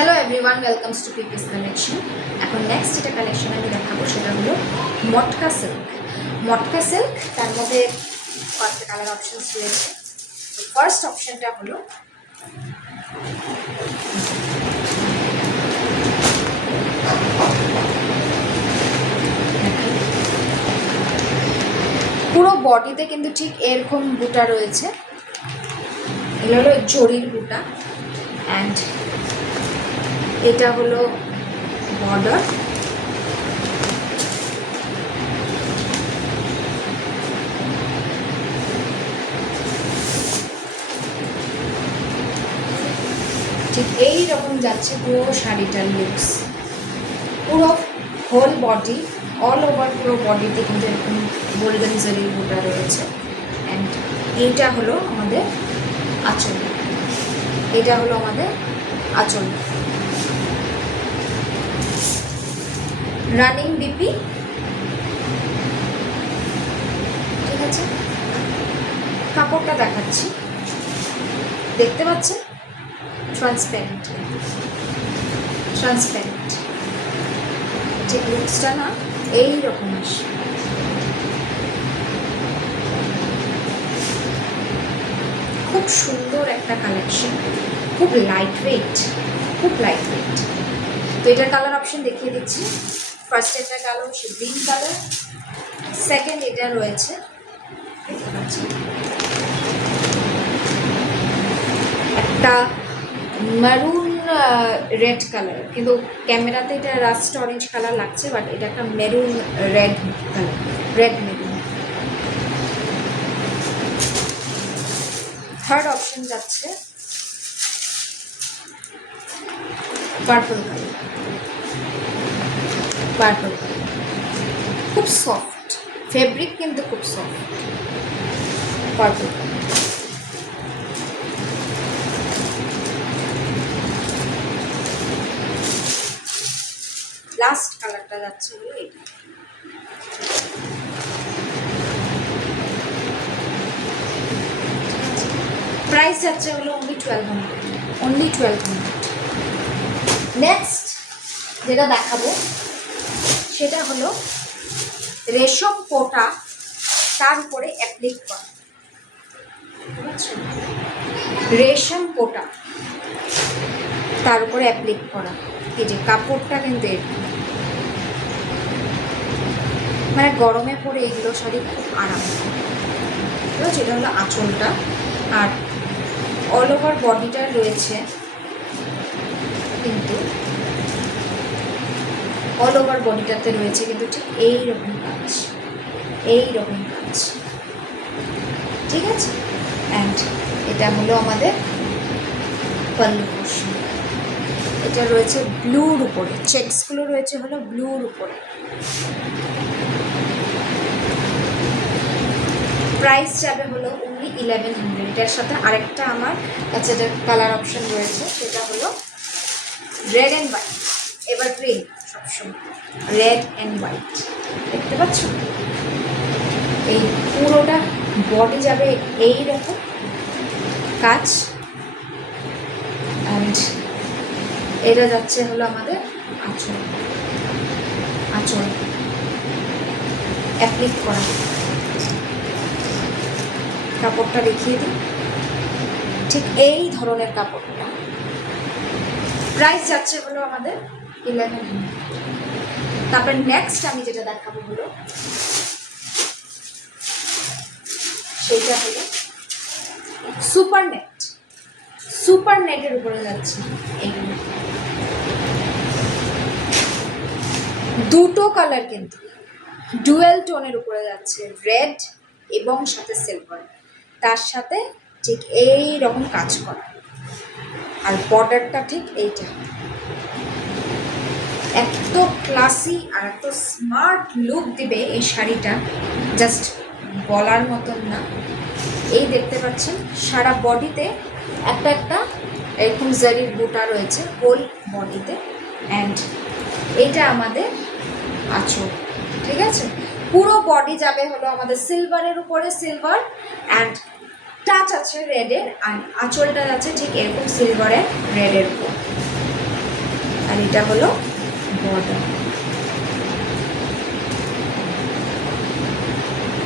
Hello everyone, welcomes two পিপিস collection. এখন next যেটা collection আমি দেখাবো সেটা হলো মটকা সিল্ক। মটকা সিল্ক, তার মধ্যে কয়েকটা কালার অপশনস রয়েছে। ফার্স্ট অপশনটা হলো পুরো বডিতে কিন্তু ঠিক এরকম বুটা রয়েছে। এগুলো হলো জরির বুটা অ্যান্ড এটা হলো বর্ডার। ঠিক এই রকম যাচ্ছে পুরো শাড়িটার লুকস। পুরো হোল বডি, অল ওভার পুরো বডিতে কিন্তু এরকম গোল্ডেন জরির বুটা রয়েছে। অ্যান্ড এইটা হলো আমাদের আঁচল। এটা হলো আমাদের আঁচল। রানিং বিপি, ঠিক আছে। কাপড়টা দেখাচ্ছি, দেখতে পাচ্ছেন ট্রান্সপারেন্ট। ঠিক লুকসটা না এইরকম আসে। খুব সুন্দর একটা কালেকশন, খুব লাইট ওয়েট। তো এটার কালার অপশন দেখিয়ে দিচ্ছি। ফার্স্ট এটা গেল গ্রিন কালার, সেকেন্ড এটা রয়েছে দেখতে পাচ্ছি একটা মেরুন রেড কালার, কিন্তু ক্যামেরাতে এটা রাস্ট অরেঞ্জ কালার লাগছে, বাট এটা একটা maroon red colour, red maroon. Third option যাচ্ছে পার্পল কালার। খুব সফট ফেব্রিক, কিন্তু খুব সফট পার্পল। লাস্ট কালারটা যাচ্ছে হলো এটা। প্রাইস যাচ্ছে হলো অনলি 1200। নেক্সট যেটা দেখাবো সেটা হলো রেশম কোটা, তার উপরে অ্যাপ্লিক করা। রেশম কোটা তার উপরে অ্যাপ্লিক করা। এই যে কাপড়টা কিন্তু এরকম, মানে গরমে পরে এগুলো শাড়ি খুব আরাম। যেটা হলো আঁচলটা, আর অল ওভার বডিটা রয়েছে কিন্তু অল ওভার বডিটাতে রয়েছে কিন্তু ঠিক এইরকম কাজ, ঠিক আছে। অ্যান্ড এটা হলো আমাদের পাল্লু পোর্শন। এটা রয়েছে ব্লুর উপরে, চেকসগুলো রয়েছে হলো ব্লুর উপরে। প্রাইস যাবে হলো অনলি 1100। এটার সাথে আরেকটা আমার কাছে যে কালার অপশন রয়েছে সেটা হলো রেড অ্যান্ড হোয়াইট। এবার গ্রিন সবসময়, রেড অ্যান্ড হোয়াইট দেখতে পাচ্ছ। এই পুরোটা বডি যাবে এইরকম কাজ, অ্যান্ড এটা যাচ্ছে হলো আমাদের আঁচল অ্যাপ্লিক করা। কাপড়টা দেখিয়ে দিই, ঠিক এই ধরনের কাপড়টা। প্রাইস যাচ্ছে হলো আমাদের 1100। তারপর নেক্সট আমি যেটা দেখাবো হলো সেইটা হলো সুপার নেটের উপরে যাচ্ছে। এগুলো দুটো কালার কিন্তু ডুয়েল টোনের উপরে যাচ্ছে, রেড এবং সাথে সিলভার, তার সাথে ঠিক এই রকম কাজ করা। আর বর্ডারটা ঠিক এইটা। এত ক্লাসি আর এত স্মার্ট লুক দিবে এই শাড়িটা, জাস্ট বলার মতন না। এই দেখতে পাচ্ছেন সারা বডিতে একটা এরকম জারির বুটা রয়েছে হোল বডিতে। অ্যান্ড এইটা আমাদের আঁচল, ঠিক আছে। পুরো বডি যাবে হলো আমাদের সিলভারের উপরে, সিলভার অ্যান্ড টাচ আছে রেডের, আর আঁচলটা যাচ্ছে ঠিক এরকম সিলভার অ্যান্ড রেডের উপর। আর এটা হলো বর্ডার।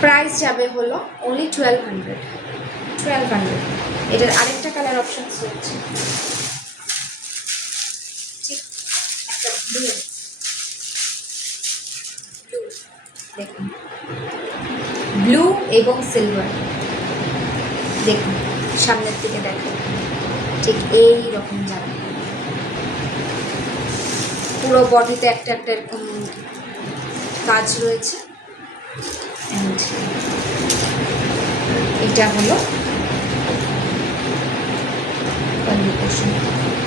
প্রাইস যাবে হলো অনলি 1200। এটার আরেকটা কালার অপশন রয়েছে, ঠিক একটা ব্লু, দেখুন ব্লু এবং সিলভার, দেখুন সামনের দিকে দেখুন, ঠিক এই রকম যাবে। পুরো বডিতে একটা একটা এরকম কাজ রয়েছে। অ্যান্ড এটা হলো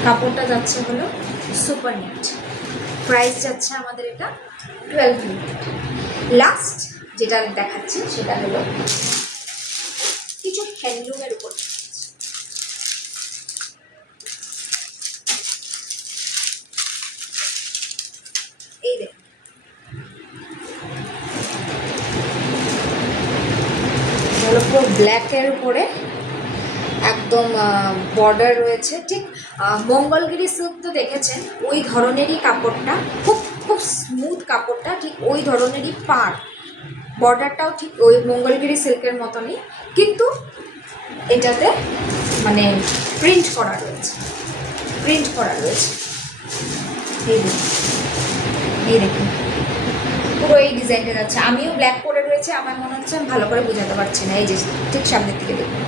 কাপড়টা যাচ্ছে হলো সুপার নেট। প্রাইস যাচ্ছে আমাদের এটা 1200। লাস্ট যেটা দেখাচ্ছি সেটা হলো কিছু হ্যান্ডলুমের উপর। এই দেখুন, হলো পুরো ব্ল্যাকের উপরে একদম বর্ডার রয়েছে, ঠিক মঙ্গলগিরি সিল্ক তো দেখেছেন ওই ধরনেরই কাপড়টা, খুব খুব স্মুথ কাপড়টা, ঠিক ওই ধরনেরই পার, বর্ডারটাও ঠিক ওই মঙ্গলগিরি সিল্কের মতনই, কিন্তু এটাতে মানে প্রিন্ট করা রয়েছে। এই দেখুন পুরো এই ডিজাইনটা যাচ্ছে। আমিও ব্ল্যাক পরে রয়েছে, আমার মনে হচ্ছে আমি ভালো করে বোঝাতে পারছি না। এই যে ঠিক সামনের দিকে দেখুন,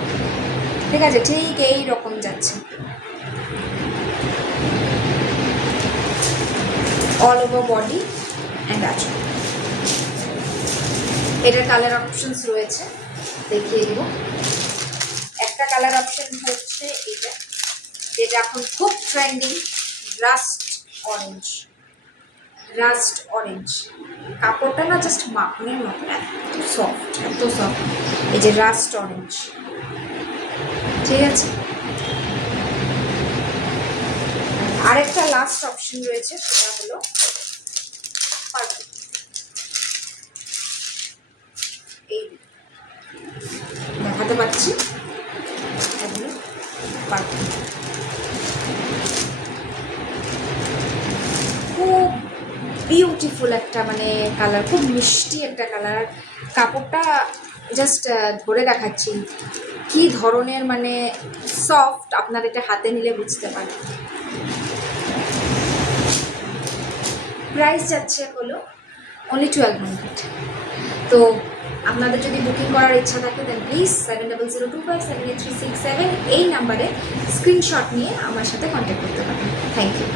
ঠিক আছে, ঠিক এই রকম যাচ্ছে। অল ওভার বডি অ্যান্ড আঁচল। এটার কালার অপশনস রয়েছে, দেখিয়ে দিব। একটা কালার অপশন হচ্ছে এটা, যেটা এখন খুব ট্রেন্ডিং, রাস্ট অরেঞ্জ। কাপড়টা না জাস্ট মাখনের মতো, এত সফট। এই যে রাস্ট অরেঞ্জ, ঠিক আছে। আরেকটা লাস্ট অপশন রয়েছে, সেটা হলো পার্পল। এই দেখাতে পাচ্ছি, এগুলো পার্পল। খুব বিউটিফুল একটা মানে কালার, খুব মিষ্টি একটা কালার। কাপড়টা জাস্ট ধরে দেখাচ্ছি কি ধরনের মানে সফট, আপনার এটা হাতে নিলে বুঝতে পারেন। প্রাইস যাচ্ছে হলো অনলি 1200। তো আপনাদের যদি বুকিং করার ইচ্ছা থাকে দেন প্লিজ 7002578367 এই নাম্বারে স্ক্রিনশট নিয়ে আমার সাথে কন্ট্যাক্ট করতে পারেন। Thank you.